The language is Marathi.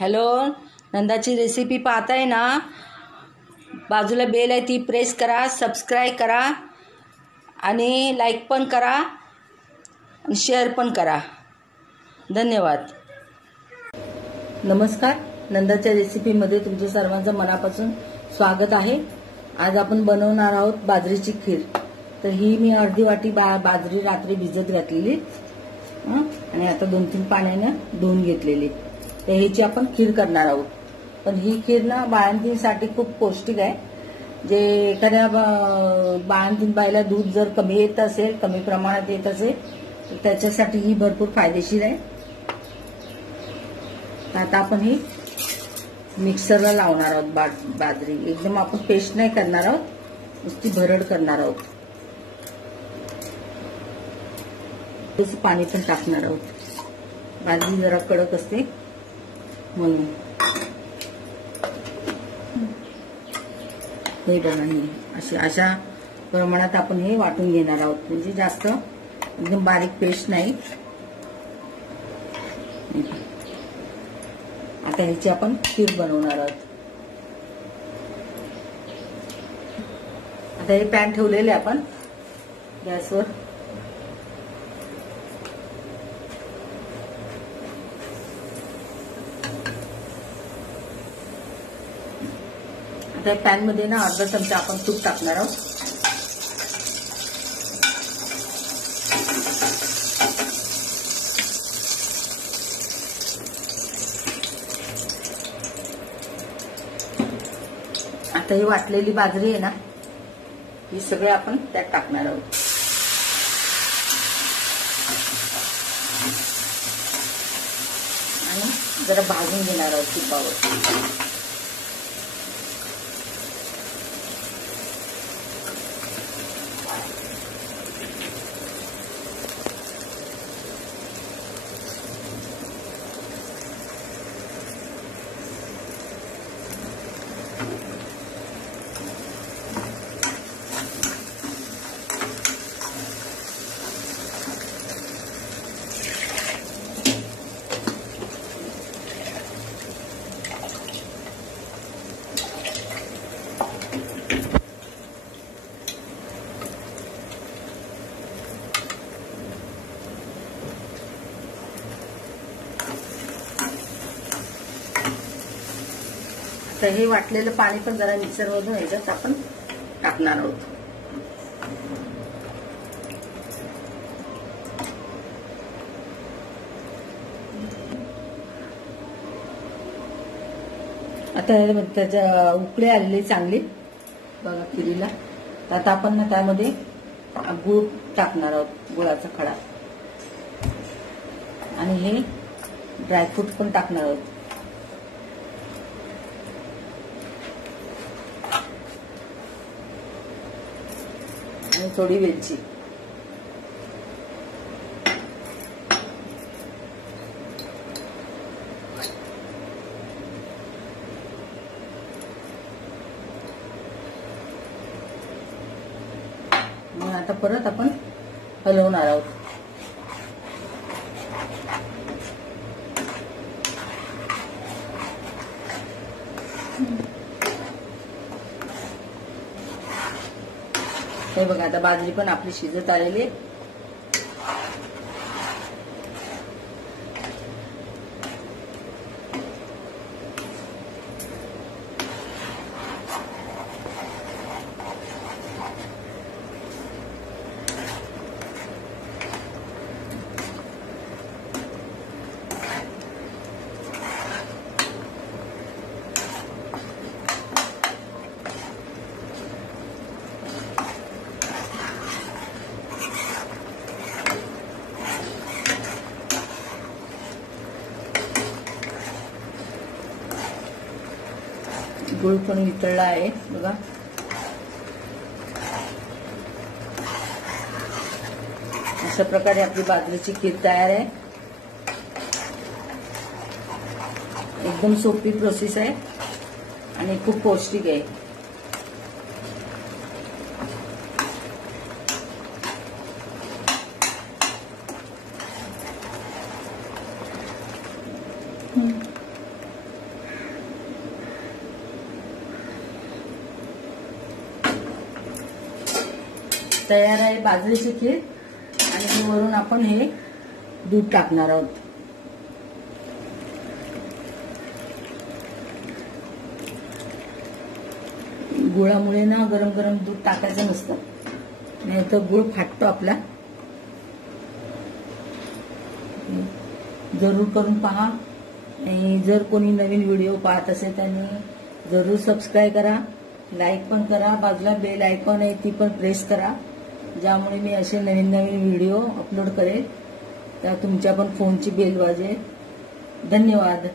हॅलो, नंदाची रेसिपी पाहताय ना? बाजूला बेल आहे ती प्रेस करा, सबस्क्राईब करा आणि लाईक पण करा आणि शेअर पण करा. धन्यवाद. नमस्कार, नंदाच्या रेसिपीमध्ये तुमचं सर्वांचं मनापासून स्वागत आहे. आज आपण बनवणार आहोत बाजरीची खीर. तर ही मी अर्धी वाटी बाजरी रात्री भिजत घातलेली आणि आता 2-3 पाण्याने धुवून घेतलेली. तर ह्याची आपण खीर करणार आहोत. पण ही खीर ना बाळंतीणसाठी खूप पौष्टिक आहे. जे एखाद्या बाळंतीण बाईला दूध जर कमी येत असेल, कमी प्रमाणात येत असेल, तर त्याच्यासाठी ही भरपूर फायदेशीर आहे. तर आता आपण ही मिक्सरला लावणार आहोत. बाजरी एकदम आपण पेस्ट नाही करणार आहोत, नुसती भरड करणार आहोत. थोडंसं पाणी पण टाकणार आहोत. बाजरी जरा कडक असते म्हणून. हे बघा, हे अशा प्रमाणात आपण हे वाटून घेणार आहोत. म्हणजे जास्त एकदम बारीक पेस्ट नाही. आता ह्याची आपण खीर बनवणार आहोत. आता हे पॅन ठेवलेले आपण गॅसवर. आता पॅन मध्ये ना अर्धा चमचा आपण तूप टाकणार आहोत. आता ही वाटलेली बाजरी आहे ना, ही सगळे आपण त्यात टाकणार आहोत. आणि जरा भाजून घेणार आहोत तुपावर. तर हे वाटलेलं पाणी पण जरा मिक्सरमधून ह्याच्यात आपण टाकणार आहोत. आता त्याच्या उकळी आलेली चांगली बघा खिरीला. आता आपण ना त्यामध्ये गूळ टाकणार आहोत, गुळाचा खडा. आणि हे ड्रायफ्रूट पण टाकणार आहोत. आणि थोडी वेलची. मग आता परत आपण हलवणार आहोत. हे बघा, आता बाजरी पण आपली शिजत आलेली. गुळ पण वितळला आहे बघा. अशा प्रकारे आपली बाजरीची खीर तयार आहे. एकदम सोपी प्रोसेस आहे आणि खूप पौष्टिक आहे. तयार आहे बाजरीची खीर आणि वरून आपण हे दूध टाकणार आहोत. गुळामुळे ना गरम गरम दूध टाकायचं नसतं, नाही तर गुळ फाटतो आपला. जरूर करून पहा. आणि जर कोणी नवीन व्हिडिओ पाहत असेल त्यांनी जरूर सबस्क्राईब करा, लाईक पण करा. बाजूला बेल आयकॉन आहे ती पण प्रेस करा, ज्यामुळे मी असे नवीन नवीन व्हिडिओ अपलोड करेल तर तुमच्या पण फोनची बेल वाजेल. धन्यवाद.